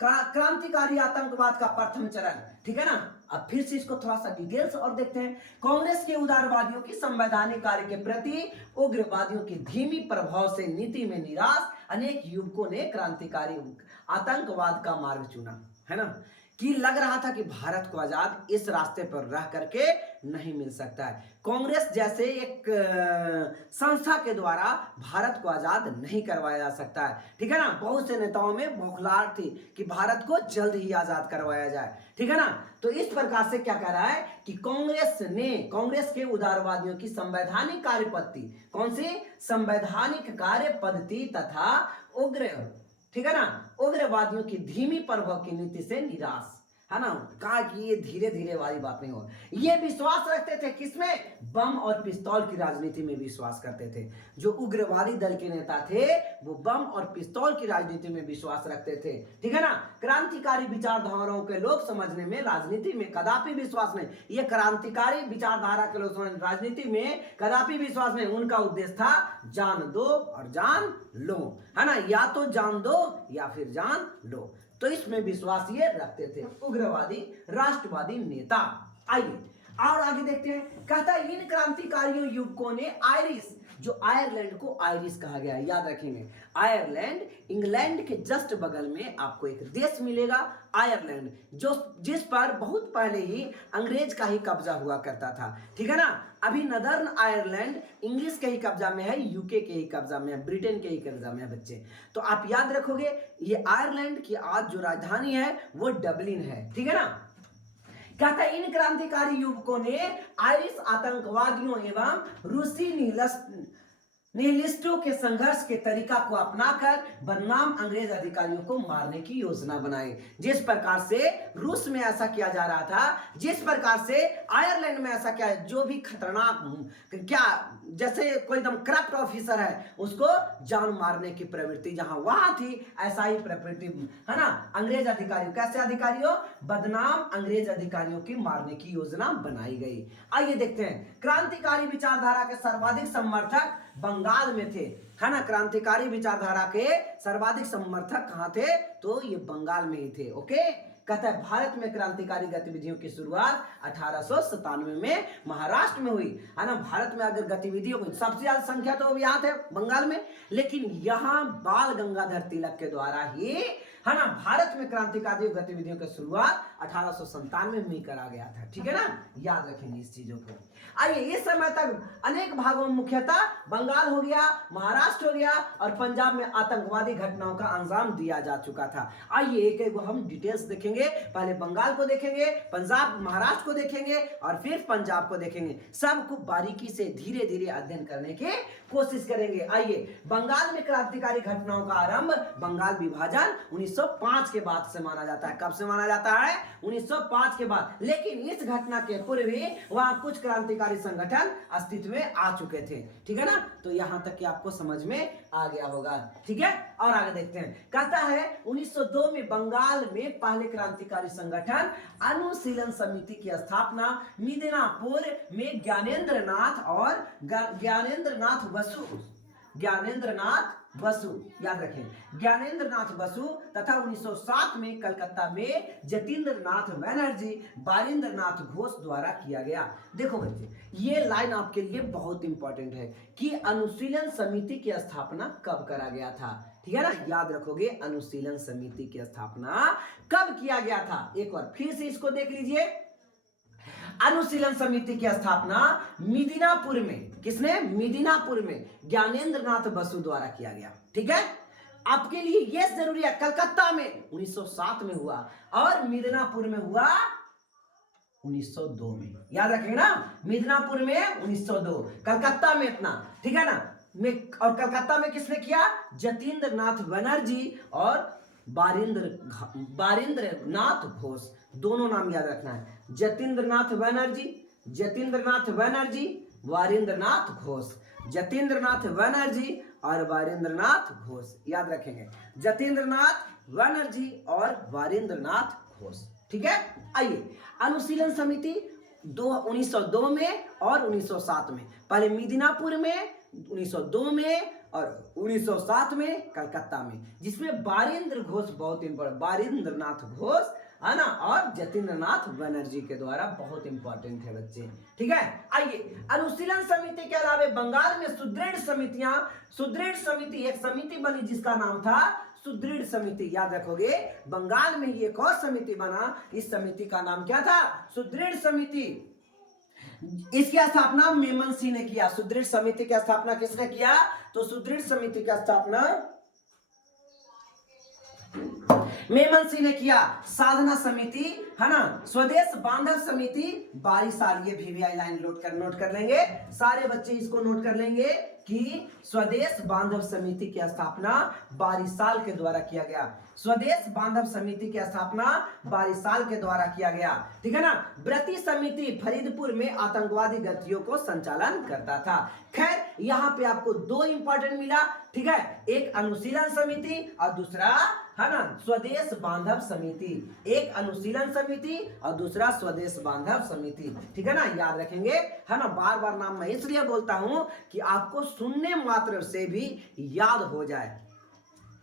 क्रांतिकारी आतंकवाद का प्रथम चरण। ठीक है ना, अब फिर से इसको थोड़ा सा डिटेल्स और देखते हैं। कांग्रेस के उदारवादियों की संवैधानिक कार्य के प्रति उग्रवादियों की धीमी प्रभाव से नीति में निराश अनेक युवकों ने क्रांतिकारी आतंकवाद का मार्ग चुना, है ना, कि लग रहा था कि भारत को आजाद इस रास्ते पर रह करके नहीं मिल सकता है। कांग्रेस जैसे एक संस्था के द्वारा भारत को आजाद नहीं करवाया जा सकता है। ठीक है ना, बहुत से नेताओं में बौखलाहट थी कि भारत को जल्द ही आजाद करवाया जाए। ठीक है ना, तो इस प्रकार से क्या कह रहा है कि कांग्रेस के उदारवादियों की संवैधानिक कार्य पद्धति, कौन सी संवैधानिक कार्य पद्धति तथा उग्र, ठीक है ना, उग्रवादियों की धीमी प्रभाव की नीति से निराश, है ना, कहा कि ये धीरे धीरे वाली बात नहीं हो। ये विश्वास रखते थे किसमें, बम और पिस्तौल की राजनीति में विश्वास करते थे। जो उग्रवादी दल के नेता थे वो बम और पिस्तौल की राजनीति में विश्वास रखते थे। ठीक है ना, क्रांतिकारी विचारधाराओं के लोग समझने में राजनीति में कदापि विश्वास नहीं। ये क्रांतिकारी विचारधारा के लोग समझने राजनीति में कदापि विश्वास नहीं। उनका उद्देश्य था जान दो और जान लो, है ना, या तो जान दो या फिर जान लो। तो इसमें विश्वास ये रखते थे उग्रवादी राष्ट्रवादी नेता। आइए और आगे देखते हैं। कहता है इन क्रांतिकारियों युवकों ने आयरिश, जो आयरलैंड को आयरिश कहा गया है, याद रखेंगे, आयरलैंड इंग्लैंड के जस्ट बगल में आपको एक देश मिलेगा आयरलैंड, जो जिस पर बहुत पहले ही अंग्रेज का ही कब्जा हुआ करता था। ठीक है ना, अभी नदर्न आयरलैंड इंग्लिश के ही कब्जा में है, यूके के ही कब्जा में है, ब्रिटेन के ही कब्जा में है बच्चे। तो आप याद रखोगे ये आयरलैंड की आज जो राजधानी है वो डबलिन है। ठीक है ना, कहता है इन क्रांतिकारी युवकों ने आयरिश आतंकवादियों एवं रूसी निहिलिस्टों के संघर्ष के तरीका को अपनाकर बदनाम अंग्रेज अधिकारियों को मारने की योजना बनाई। जिस प्रकार से रूस में ऐसा किया जा रहा था, जिस प्रकार से आयरलैंड में ऐसा किया, जो भी खतरनाक क्या जैसे कोई एकदम करप्ट ऑफिसर है उसको जान मारने की प्रवृत्ति जहां वहां थी, ऐसा ही प्रवृत्ति, है ना, अंग्रेज अधिकारियों, कैसे अधिकारियों, बदनाम अंग्रेज अधिकारियों की मारने की योजना बनाई गई। आइए देखते हैं, क्रांतिकारी विचारधारा के सर्वाधिक समर्थक बंगाल में थे, है ना, क्रांतिकारी विचारधारा के सर्वाधिक समर्थक कहां थे, तो ये बंगाल में ही थे। ओके, कहता है भारत में क्रांतिकारी गतिविधियों की शुरुआत 1897 में महाराष्ट्र में हुई, है ना। भारत में अगर गतिविधियों की सबसे ज्यादा संख्या तो यहाँ थे बंगाल में, लेकिन यहाँ बाल गंगाधर तिलक के द्वारा ही, है ना, भारत में क्रांतिकारी गतिविधियों की शुरुआत 1897 में करा गया था। ठीक है ना, याद रखेंगे इस चीजों को। आइए, इस समय तक अनेक भागों में मुख्यतः बंगाल हो गया, महाराष्ट्र हो गया और पंजाब में आतंकवादी घटनाओं का अंजाम दिया जा चुका था। आइए एक एक हम डिटेल्स देखेंगे। पहले बंगाल को देखेंगे, पंजाब महाराष्ट्र को देखेंगे और फिर पंजाब को देखेंगे। सबको बारीकी से धीरे धीरे अध्ययन करने की कोशिश करेंगे। आइए, बंगाल में क्रांतिकारी घटनाओं का आरंभ बंगाल विभाजन 1905 के बाद से माना जाता है। कब से माना जाता है, 1905 के बाद। लेकिन इस घटना के पूर्व भी वहां कुछ क्रांतिकारी संगठन अस्तित्व में आ चुके थे। ठीक है ना, तो यहां तक कि आपको समझ में आ गया होगा। ठीक है, और आगे देखते हैं। कहता है 1902 में बंगाल में पहले क्रांतिकारी संगठन अनुशीलन समिति की स्थापना मिदनापुर में ज्ञानेंद्र नाथ बसु, याद रखें, ज्ञानेंद्र नाथ बसु तथा 1907 में कलकत्ता में जतीन्द्र नाथ बनर्जी, बारिंद्र नाथ घोष द्वारा किया गया। देखो बच्चे, ये लाइन आपके लिए बहुत इंपॉर्टेंट है कि अनुशीलन समिति की स्थापना कब करा गया था। ठीक है ना, याद रखोगे अनुशीलन समिति की स्थापना कब किया गया था। एक बार फिर से इसको देख लीजिए। अनुशीलन समिति की स्थापना मिदनापुर में, किसने, मिदनापुर में ज्ञानेंद्र नाथ बसु द्वारा किया गया। ठीक है, आपके लिए ये जरूरी है। कलकत्ता में 1907 में हुआ और मिदनापुर में हुआ 1902 में, याद रखेंगे ना, मिदनापुर में 1902, कलकत्ता में इतना। ठीक है ना, और कलकत्ता में किसने किया, जतीन्द्र नाथ बनर्जी और बारिंद्र नाथ घोष, दोनों नाम याद रखना है, जतीन्द्र नाथ बनर्जी, वारिंद्र नाथ घोष, जतीन्द्र नाथ बनर्जी और वारिंद्र नाथ घोष, याद रखेंगे, जतीन्द्र नाथ बनर्जी और वारिंद्र नाथ घोष। ठीक है, आइए अनुशीलन समिति 1902 में और 1907 में, पहले मिदनापुर में 1902 में और 1907 में कलकत्ता में, जिसमें बारिंद्र घोष बहुत इंपॉर्टेंट, बारिंद्र नाथ घोष है ना, और जतीन्द्र नाथ बनर्जी के द्वारा बहुत इंपॉर्टेंट है बच्चे। ठीक है, आइए अनुशीलन समिति के अलावा बंगाल में सुदृढ़ समिति एक समिति बनी जिसका नाम था सुदृढ़ समिति, याद रखोगे, बंगाल में ये कौन समिति बना, इस समिति का नाम क्या था, सुदृढ़ समिति। इसकी स्थापना मेमन सिंह ने किया। सुदृढ़ समिति की स्थापना किसने किया, तो सुदृढ़ समिति की स्थापना मेमन सिंह ने किया। साधना समिति है ना, स्वदेश बांधव समिति बारिशाल, ये VVI लाइन नोट कर लेंगे सारे बच्चे, इसको नोट कर लेंगे कि स्वदेश बांधव समिति की स्थापना बारिशाल के द्वारा किया गया। स्वदेश बांधव समिति की स्थापना बारिशाल के द्वारा किया गया। ठीक है ना। व्रती समिति फरीदपुर में आतंकवादी गतियों को संचालन करता था। खैर यहाँ पे आपको दो इंपॉर्टेंट मिला। ठीक है, एक अनुशीलन समिति और दूसरा है ना स्वदेश बांधव समिति। एक अनुशीलन समिति और दूसरा स्वदेश बांधव समिति। ठीक है ना, याद रखेंगे है ना। बार बार नाम मैं इसलिए बोलता हूं कि आपको सुनने मात्र से भी याद हो जाए।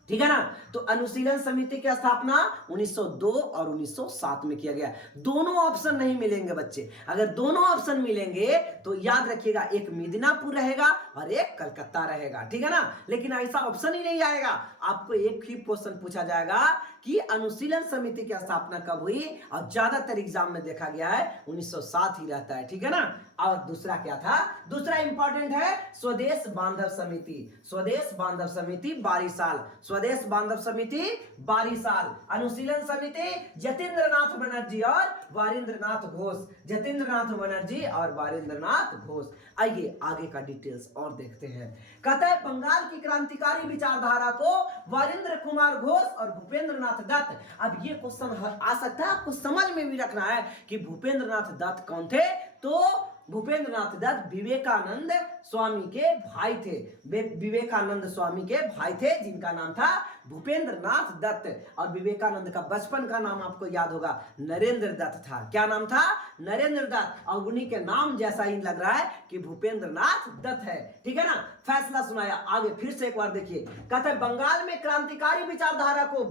ठीक है ना। तो अनुशीलन समिति की स्थापना 1902 और 1907 में किया गया। दोनों ऑप्शन नहीं मिलेंगे बच्चे, अगर दोनों ऑप्शन मिलेंगे तो याद रखिएगा एक मिदनापुर रहेगा और एक कलकत्ता रहेगा। ठीक है ना, लेकिन ऐसा ऑप्शन ही नहीं आएगा। आपको एक ही क्वेश्चन पूछा जाएगा कि अनुशीलन समिति की स्थापना कब हुई, और ज्यादातर एग्जाम में देखा गया है 1907 ही रहता है। ठीक है ना। और दूसरा क्या था, दूसरा इंपॉर्टेंट है स्वदेश बांधव समिति। स्वदेश बांधव समिति बारिशाल, स्वदेश बांधव समिति बारिशाल। अनुशीलन समिति जतीन्द्र नाथ बनर्जी और वारिंद्र नाथ घोष, जतीन्द्र नाथ बनर्जी और वारिंद्र नाथ घोष। आइए आगे का डिटेल्स और देखते हैं। कहता है बंगाल की क्रांतिकारी विचारधारा को वारिंद्र कुमार घोष और भूपेंद्र नाथ दत्त। अब ये क्वेश्चन आ सकता है, आपको समझ में भी रखना है कि भूपेंद्र नाथ दत्त कौन थे। तो भूपेंद्र नाथ दत्त विवेकानंद स्वामी के भाई थे। विवेकानंद स्वामी के भाई थे जिनका नाम था भूपेंद्र नाथ दत्त। और विवेकानंद का बचपन का नाम आपको याद होगा नरेंद्र दत्त था। क्या नाम था, नरेंद्र दत्त। और उन्हीं के नाम जैसा ही लग रहा है कि भूपेंद्र नाथ दत्त है। ठीक है ना। फैसला सुनाया। आगे फिर से एक बार देखिए। कहते हैं बंगाल में क्रांतिकारी विचारधारा को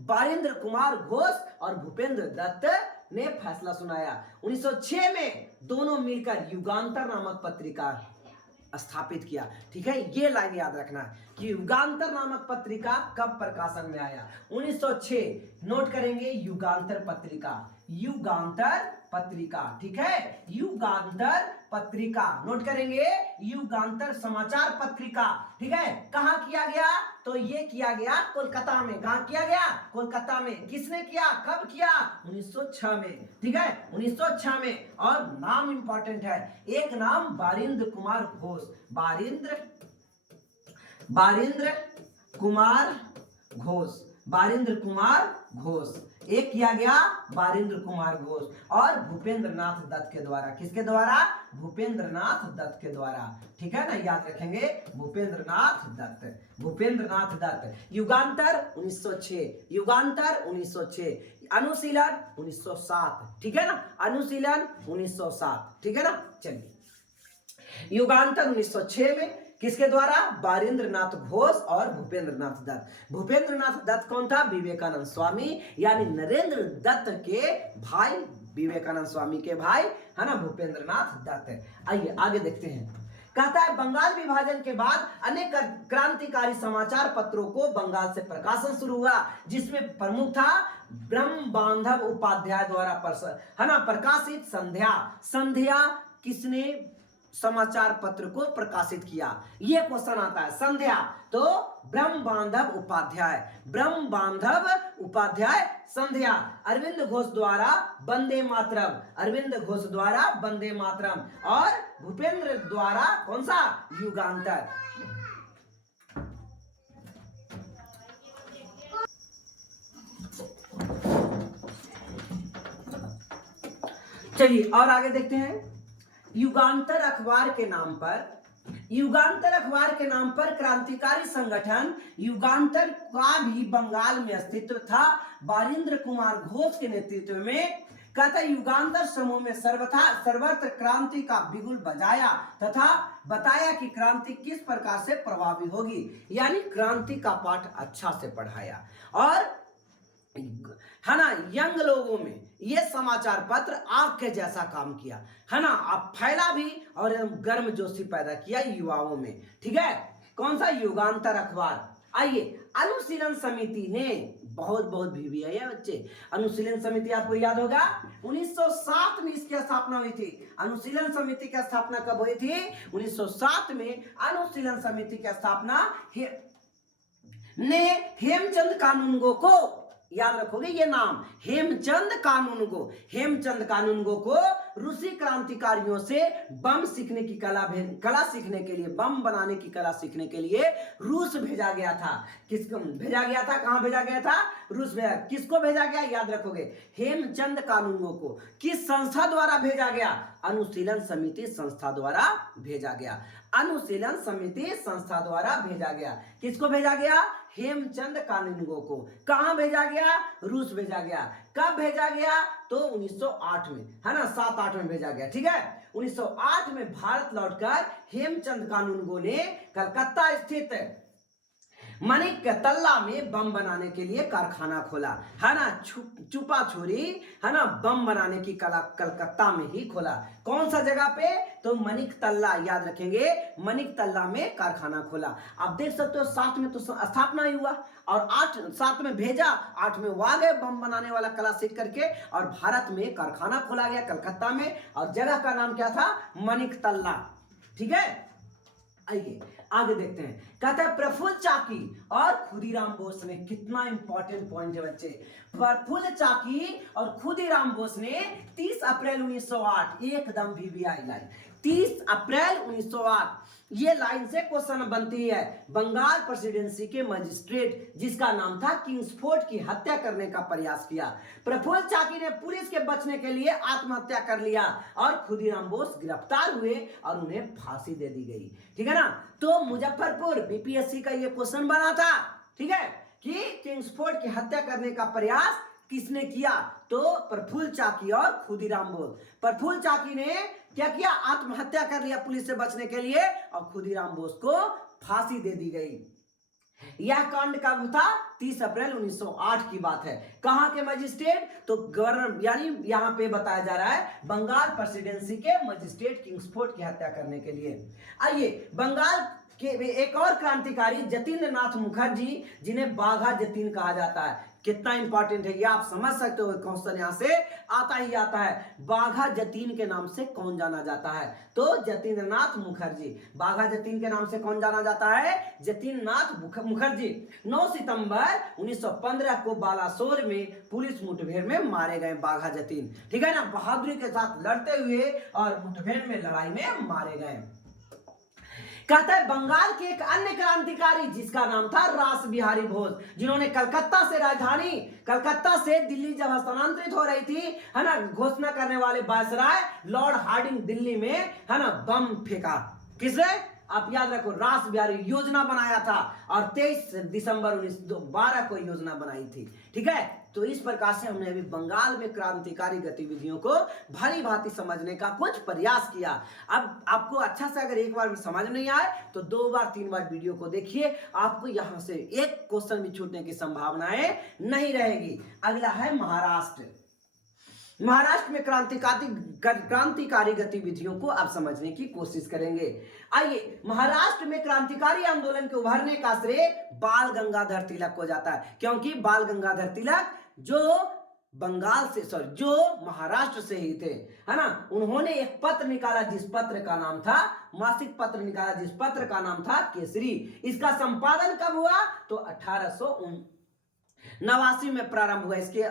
वारिंद्र कुमार घोष और भूपेंद्र दत्त ने फैसला सुनाया। 1906 में दोनों मिलकर युगांतर नामक पत्रिका स्थापित किया। ठीक है, ये लाइन याद रखना कि युगांतर नामक पत्रिका कब प्रकाशन में आया, 1906। नोट करेंगे युगांतर पत्रिका, युगांतर पत्रिका। ठीक है, युगांतर पत्रिका नोट करेंगे, युगांतर समाचार पत्रिका। ठीक है, कहां किया गया, तो ये किया गया कोलकाता में। कहां किया गया, कोलकाता में। किसने किया, कब किया, 1906 में। ठीक है, 1906 में। और नाम इंपॉर्टेंट है, एक नाम वारिंद्र कुमार घोष, वारिंद्र कुमार घोष। एक किया गया वारिंद्र कुमार घोष और भूपेंद्र नाथ दत्त के द्वारा। किसके द्वारा, भूपेंद्र नाथ दत्त के द्वारा। ठीक है ना, याद रखेंगे भूपेंद्र नाथ दत्त। युगांतर 1906, युगांतर 1906, अनुशीलन 1907। ठीक है ना, अनुशीलन 1907। ठीक है ना। चलिए, युगांतर 1906 में किसके द्वारा, वारिंद्र नाथ घोष और भूपेंद्र नाथ दत्त। भूपेंद्र नाथ दत्त कौन था, विवेकानंद स्वामी, यानी नरेंद्र दत्त के भाई, विवेकानंद स्वामी के भाई है ना भूपेंद्र नाथ दत्त। आइए आगे देखते हैं। कहता है बंगाल विभाजन के बाद अनेक क्रांतिकारी समाचार पत्रों को बंगाल से प्रकाशन शुरू हुआ, जिसमें प्रमुख था ब्रह्म बांधव उपाध्याय द्वारा है ना प्रकाशित संध्या। किसने समाचार पत्र को प्रकाशित किया, ये क्वेश्चन आता है। संध्या, तो ब्रह्म बांधव उपाध्याय संध्या। अरविंद घोष द्वारा वंदे मातरम, और भूपेंद्र द्वारा कौन सा, युगांतर। चलिए और आगे देखते हैं। युगांतर अखबार के नाम पर, युगांतर अखबार के नाम पर क्रांतिकारी संगठन युगांतर का भी बंगाल में अस्तित्व था। बारिंद्र कुमार घोष के नेतृत्व में कहता युगांतर समूह में सर्वत्र क्रांति का बिगुल बजाया तथा बताया कि क्रांति किस प्रकार से प्रभावी होगी, यानी क्रांति का पाठ अच्छा से पढ़ाया। और है ना, यंग लोगों में ये समाचार पत्र आग के जैसा काम किया, है ना, अब फैला भी और गर्म जोशी पैदा किया युवाओं में। ठीक है, कौन सा? युगांतर अखबार। आइए, अनुशीलन समिति ने बहुत बहुत भी है बच्चे। अनुशीलन समिति आपको याद होगा 1907 में इसकी स्थापना हुई थी। अनुशीलन समिति की स्थापना कब हुई थी? 1907 में अनुशीलन समिति की स्थापना ने हेमचंद कानूनगो को, याद रखोगे ये नाम, हेमचंद कानूनगो को रूसी क्रांतिकारियों से बम सीखने की कला सीखने के लिए, बम बनाने की कला सीखने के लिए रूस भेजा गया था। किसको भेजा गया था? कहां भेजा गया था? रूस भेजा। किसको भेजा गया? याद रखोगे, हेमचंद कानूनगो को। किस संस्था द्वारा भेजा गया? अनुशीलन समिति संस्था द्वारा भेजा गया। अनुशीलन समिति संस्था द्वारा भेजा गया। किसको भेजा गया? हेमचंद कानूनगो को। कहां भेजा गया? रूस भेजा गया। कब भेजा गया? तो 1908 में, है ना, 7-8 में भेजा गया। ठीक है, 1908 में भारत लौटकर हेमचंद कानूनगो ने कलकत्ता स्थित मणिक तल्ला में बम बनाने के लिए कारखाना खोला, है ना, छुपा छोरी, है ना, बम बनाने की कला कलकत्ता में ही खोला। कौन सा जगह पे? तो मणिक तल्ला, याद रखेंगे, मणिक तल्ला में कारखाना खोला। आप देख सकते हो 7 में तो स्थापना ही हुआ और 7 में भेजा, 8 में वो आ गए बम बनाने वाला कला सीख करके, और भारत में कारखाना खोला गया कलकत्ता में, और जगह का नाम क्या था? मणिक तल्ला। ठीक है, आइए आगे देखते हैं। कहता है प्रफुल्ल चाकी और खुदीराम बोस ने, कितना इंपॉर्टेंट पॉइंट है बच्चे, प्रफुल्ल चाकी और खुदीराम बोस ने 30 अप्रैल 1908 एकदम VVI लाइन, 30 अप्रैल 1908 ये लाइन से क्वेश्चन बनती है। बंगाल प्रेसिडेंसी के मजिस्ट्रेट जिसका नाम था किंग्सफोर्ड की हत्या करने का प्रयास किया। प्रफुल्ल चाकी ने पुलिस के बचने के लिए आत्महत्या कर लिया और खुदीराम बोस गिरफ्तार हुए और उन्हें फांसी दे दी गई। ठीक है ना, तो मुजफ्फरपुर बीपीएससी का ये क्वेश्चन बना था। ठीक है, कि किंग्सफोर्ड की हत्या करने का प्रयास किसने किया? तो प्रफुल्ल चाकी और खुदीराम बोस। प्रफुल्ल चाकी ने क्या किया? आत्महत्या कर लिया पुलिस से बचने के लिए, और खुदीराम बोस को फांसी दे दी गई। यह कांड कब था? 30 अप्रैल 1908 की बात है। कहां के मजिस्ट्रेट? तो गवर्नर, यानी यहां पे बताया जा रहा है बंगाल प्रेसिडेंसी के मजिस्ट्रेट किंग्सफोर्ड की हत्या करने के लिए। आइए, बंगाल के एक और क्रांतिकारी जतीन्द्र नाथ मुखर्जी, जिन्हें बाघा जतीन कहा जाता है, कितना इंपॉर्टेंट है ये आप समझ सकते हो। क्वेश्चन यहां से आता ही आता है, बाघा जतीन के नाम से कौन जाना जाता है? तो जतीन्द्र नाथ मुखर्जी। बाघा जतीन के नाम से कौन जाना जाता है? जतीन्द्र नाथ मुखर्जी। 9 सितंबर 1915 को बालासोर में पुलिस मुठभेड़ में मारे गए बाघा जतीन। ठीक है ना, बहादुरी के साथ लड़ते हुए और मुठभेड़ में, लड़ाई में मारे गए। कहता है बंगाल के एक अन्य क्रांतिकारी जिसका नाम था रास बिहारी बोस, जिन्होंने कलकत्ता से राजधानी, कलकत्ता से दिल्ली जब स्थानांतरित हो रही थी, है ना, घोषणा करने वाले वायसराय लॉर्ड हार्डिंग दिल्ली में, है ना, बम फेंका। किसने? आप याद रखो, रास बिहारी योजना बनाया था और 23 दिसंबर 1912 को योजना बनाई थी। ठीक है, तो इस प्रकार से हमने अभी बंगाल में क्रांतिकारी गतिविधियों को भली भांति समझने का कुछ प्रयास किया। अब आपको अच्छा से अगर एक बार भी समझ नहीं आए तो 2 बार 3 बार वीडियो को देखिए, आपको यहां से एक क्वेश्चन भी छूटने की संभावनाएं नहीं रहेगी। अगला है महाराष्ट्र। महाराष्ट्र में क्रांतिकारी गतिविधियों को आप समझने की कोशिश करेंगे। आइए, महाराष्ट्र में क्रांतिकारी आंदोलन के उभरने का श्रेय बाल गंगाधर तिलक को जाता है, क्योंकि बाल गंगाधर तिलक जो बंगाल से, जो महाराष्ट्र से ही थे, है ना, उन्होंने एक पत्र निकाला जिस पत्र का नाम था, मासिक पत्र निकाला जिस पत्र का नाम था केसरी। इसका संपादन कब हुआ? तो 1889 में प्रारंभ हुआ। इसके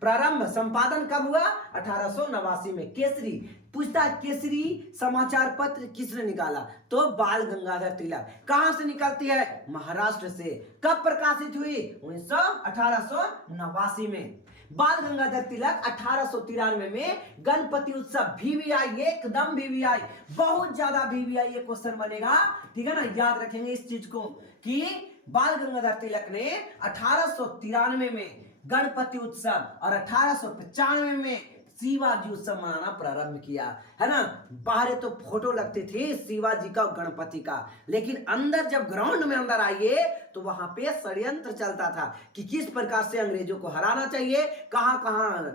प्रारंभ संपादन कब हुआ? 1889 में। केसरी पूछता है, केसरी समाचार पत्र किसने निकाला? तो बाल गंगाधर तिलक। कहां से निकलती है? महाराष्ट्र से। कब प्रकाशित हुई? 1889 में। बाल गंगाधर तिलक 1893 में गणपति उत्सव, वीवीआई, एकदम वीवीआई, बहुत ज्यादा वीवीआई, ये क्वेश्चन बनेगा, ठीक है ना, याद रखेंगे इस चीज को कि बाल गंगाधर तिलक ने 1893 में गणपति उत्सव और 1895 में शिवाजी उत्सव मनाना प्रारंभ किया, है ना। बाहर तो फोटो लगती थी शिवाजी का और गणपति का, लेकिन अंदर जब ग्राउंड में अंदर आइए तो वहां पे षड्यंत्र चलता था कि किस प्रकार से अंग्रेजों को हराना चाहिए, कहां कहां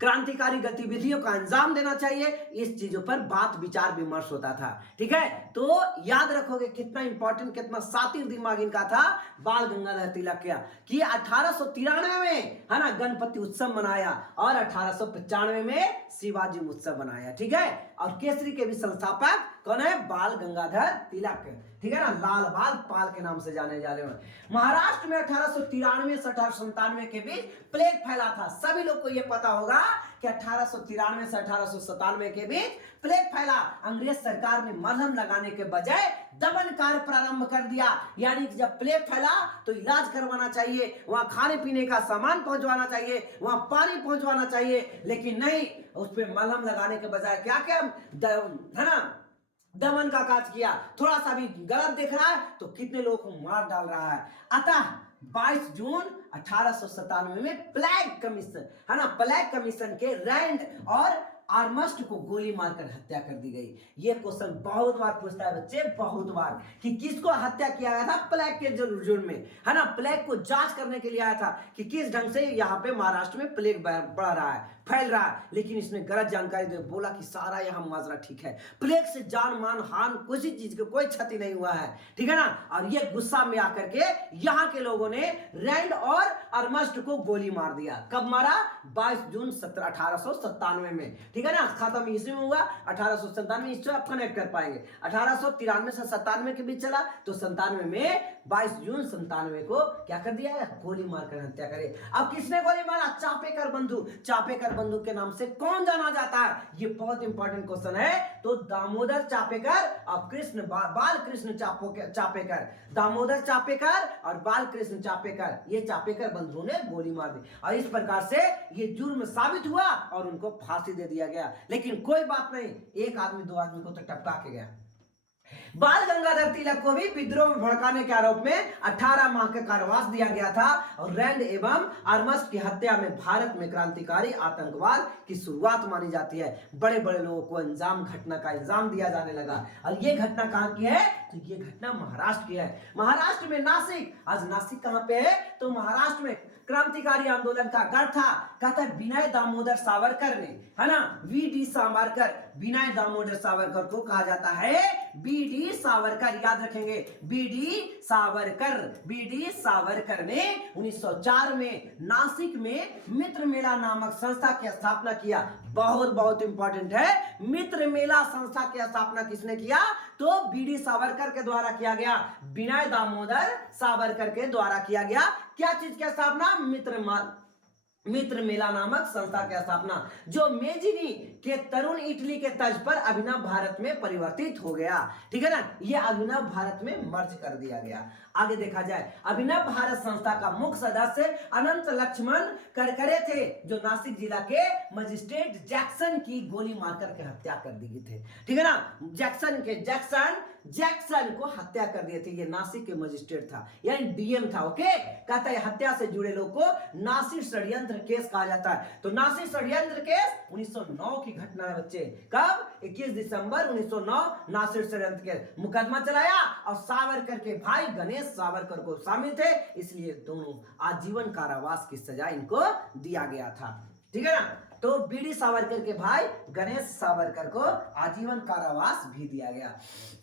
क्रांतिकारी गतिविधियों का अंजाम देना चाहिए, इस चीजों पर बात विचार विमर्श होता था, ठीक है। तो याद रखोगे कितना इंपॉर्टेंट, कितना सातिर दिमाग इनका था बाल गंगाधर तिलक का, कि 1893 में, है ना, गणपति उत्सव मनाया और 1895 में शिवाजी उत्सव बनाया, ठीक है। और केसरी के भी संस्थापक कौन है? बाल गंगाधर तिलक, ठीक है ना, लाल बाल पाल के नाम से जाने जाने वाले। महाराष्ट्र में 1893 से 1897 के बीच प्लेग फैला था। सभी लोग को यह पता होगा कि 1893 से 1897 के बीच प्लेग फैला। अंग्रेज सरकार ने मलहम लगाने के बजाय दमन कार्य प्रारंभ कर दिया, यानी कि जब प्लेग फैला तो इलाज करवाना चाहिए, वहां खाने पीने का सामान पहुंचवाना चाहिए, वहां पानी पहुंचवाना चाहिए, लेकिन नहीं, उस पर मलहम लगाने के बजाय क्या क्या, है ना, दमन का काज किया। थोड़ा सा भी गलत देख रहा है तो कितने लोगों को मार डाल रहा है। अतः 22 जून 1897 में प्लेग कमीशन, है ना, प्लेग कमीशन के रैंड और आर्मस्ट को गोली मारकर हत्या कर दी गई। ये क्वेश्चन बहुत बार पूछता है बच्चे, बहुत बार, कि किसको हत्या किया गया था प्लेग के जुर्म में, है ना। प्लेग को जांच करने के लिए आया था कि किस ढंग से यहाँ पे महाराष्ट्र में प्लेग बढ़ रहा है, फैल रहा है, लेकिन इसने गलत जानकारी दे, बोला कि सारा यहाँ माजरा ठीक है, प्लेग से जान मान हान किसी चीज की कोई क्षति नहीं हुआ है, ठीक है ना। और ये गुस्सा में आकर के यहाँ के लोगों ने रैंड और आर्मस्ट को गोली मार दिया। कब मारा? 22 जून 1897 में, ठीक है ना। खत्म ईस्वी में हुआ 1897 ईस्वी, आप कनेक्ट कर पाएंगे। 1893 से 97 के बीच चला तो 97 में 22 जून 97 को क्या कर दिया है? गोली मारकर हत्या करे। अब किसने गोली मारा? चापेकर बंधु। चापेकर बंधु के नाम से कौन जाना जाता है? ये बहुत इंपॉर्टेंट क्वेश्चन है। तो दामोदर चापेकर और कृष्ण बाल कृष्ण चापेकर, दामोदर चापेकर और बाल कृष्ण चापेकर, ये चापेकर बंधुओं ने गोली मार दी और इस प्रकार से ये जुर्म साबित हुआ और उनको फांसी दे दिया गया। लेकिन कोई बात नहीं, एक आदमी दो आदमी को तो टपका के गया। बाल गंगाधर तिलक को भी विद्रोह में भड़काने के आरोप में 18 माह का कारावास दिया गया था और रैंड एवं आर्मस्ट की हत्या में भारत में क्रांतिकारी आतंकवाद की शुरुआत मानी जाती है। बड़े बड़े लोगों को घटना का इल्जाम दिया जाने लगा। और ये घटना कहां की है? तो ये घटना महाराष्ट्र की है। महाराष्ट्र में नासिक। आज नासिक कहां पे है? तो महाराष्ट्र में क्रांतिकारी आंदोलन का गढ़ था। कहता है विनय दामोदर सावरकर ने, है ना, वीडी सावरकर, विनय दामोदर सावरकर को कहा जाता है बीडी सावरकर, याद रखेंगे, बीडी सावरकर। बीडी सावरकर ने 1904 में नासिक में मित्र मेला नामक संस्था की स्थापना किया। बहुत बहुत इंपॉर्टेंट है, मित्र मेला संस्था की स्थापना किसने किया? तो बीडी सावरकर के द्वारा किया गया, विनय दामोदर सावरकर के द्वारा किया गया। क्या चीज की स्थापना? मित्र मेला नामक संस्था की स्थापना, जो मेजिनी के तरुण इटली के तर्ज पर अभिनव भारत में परिवर्तित हो गया, ठीक है ना। ये अभिनव भारत में मर्ज कर दिया गया। आगे देखा जाए, अभिनव भारत संस्था का मुख्य सदस्य अनंत लक्ष्मण करकरे थे, जो नासिक जिला के मजिस्ट्रेट जैक्सन की गोली मारकर के हत्या कर दी गई थे, ठीक है ना। जैक्सन को हत्या कर दिए थे। ये नासिक के मजिस्ट्रेट था, यानी डीएम था। ओके, कहता है हत्या से जुड़े लोग को नासिक षड्यंत्र केस कहा जाता है। तो नासिक षड्यंत्र केस 1909 की घटना है बच्चे। कब? 21 दिसंबर 1909 नासिक षड्यंत्र केस मुकदमा चलाया और सावरकर के भाई गणेश सावरकर को शामिल थे, इसलिए दोनों आजीवन कारावास की सजा इनको दिया गया था, ठीक है ना। तो बीडी सावरकर के भाई गणेश सावरकर को आजीवन कारावास भी दिया गया।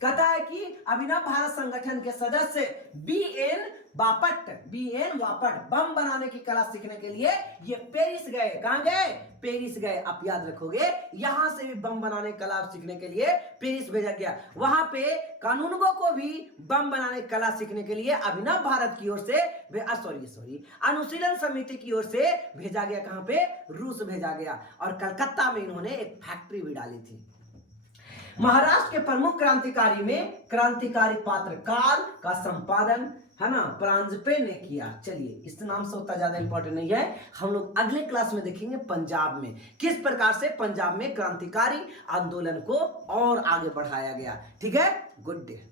कहता है कि अभिनव भारत संगठन के सदस्य बीएन बापट बम बनाने की कला सीखने के लिए ये पेरिस गए। कहां गए? पेरिस गए। आप याद रखोगे, यहां से भी बम बनाने की कला सीखने के लिए पेरिस भेजा गया। वहां पे कानूनगो को भी बम बनाने की कला सीखने के लिए अभिनव भारत की ओर से अनुशीलन समिति की ओर से भेजा गया। कहां पे? रूस भेजा गया। और कलकत्ता में इन्होंने एक फैक्ट्री भी डाली थी। महाराष्ट्र के प्रमुख क्रांतिकारी में क्रांतिकारी पात्र काल का संपादन, है ना, परांजपे ने किया। चलिए, इस नाम से उतना ज्यादा इंपॉर्टेंट नहीं है, हम लोग अगले क्लास में देखेंगे पंजाब में किस प्रकार से पंजाब में क्रांतिकारी आंदोलन को और आगे बढ़ाया गया। ठीक है, गुड डे।